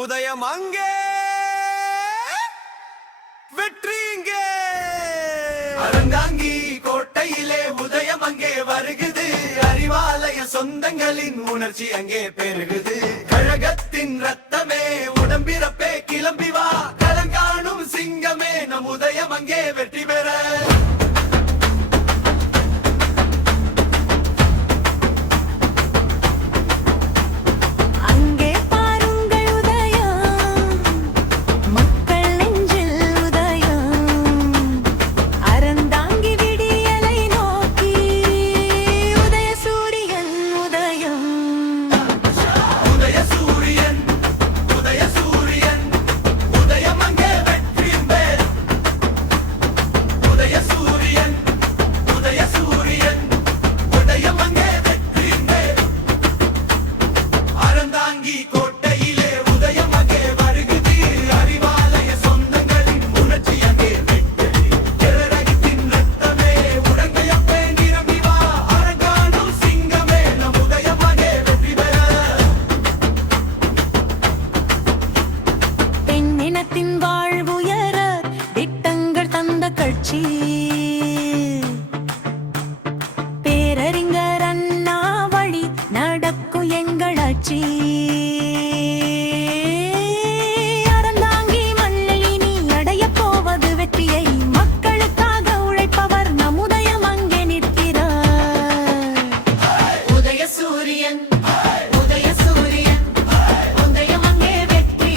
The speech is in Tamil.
உதயம் அங்கே, வெற்றி இங்கே. அறந்தாங்கி கோட்டையிலே உதயம் அங்கே வருகுது. அறிவாலய சொந்தங்களின் உணர்ச்சி அங்கே பெருகுது. கழகத்தின் ரத்தமே உடம்பிறப்பே கிளம்பி வா. களங்காணும் சிங்கமே நம் உதயம் அங்கே வெற்றி பெற. வாழ்வுயர திட்டங்கள் தந்த கட்சி பேரறிஞர் அண்ணா வழி நடக்கும் எங்கள் ஆட்சி. அறந்தாங்கி மண்ணில் இனி அடைய போவது வெற்றியை. மக்களுக்காக உழைப்பவர் நம் உதயம் அங்கே நிற்கிறார். உதய சூரியன், உதய சூரியன், உதயம் அங்கே வெற்றி.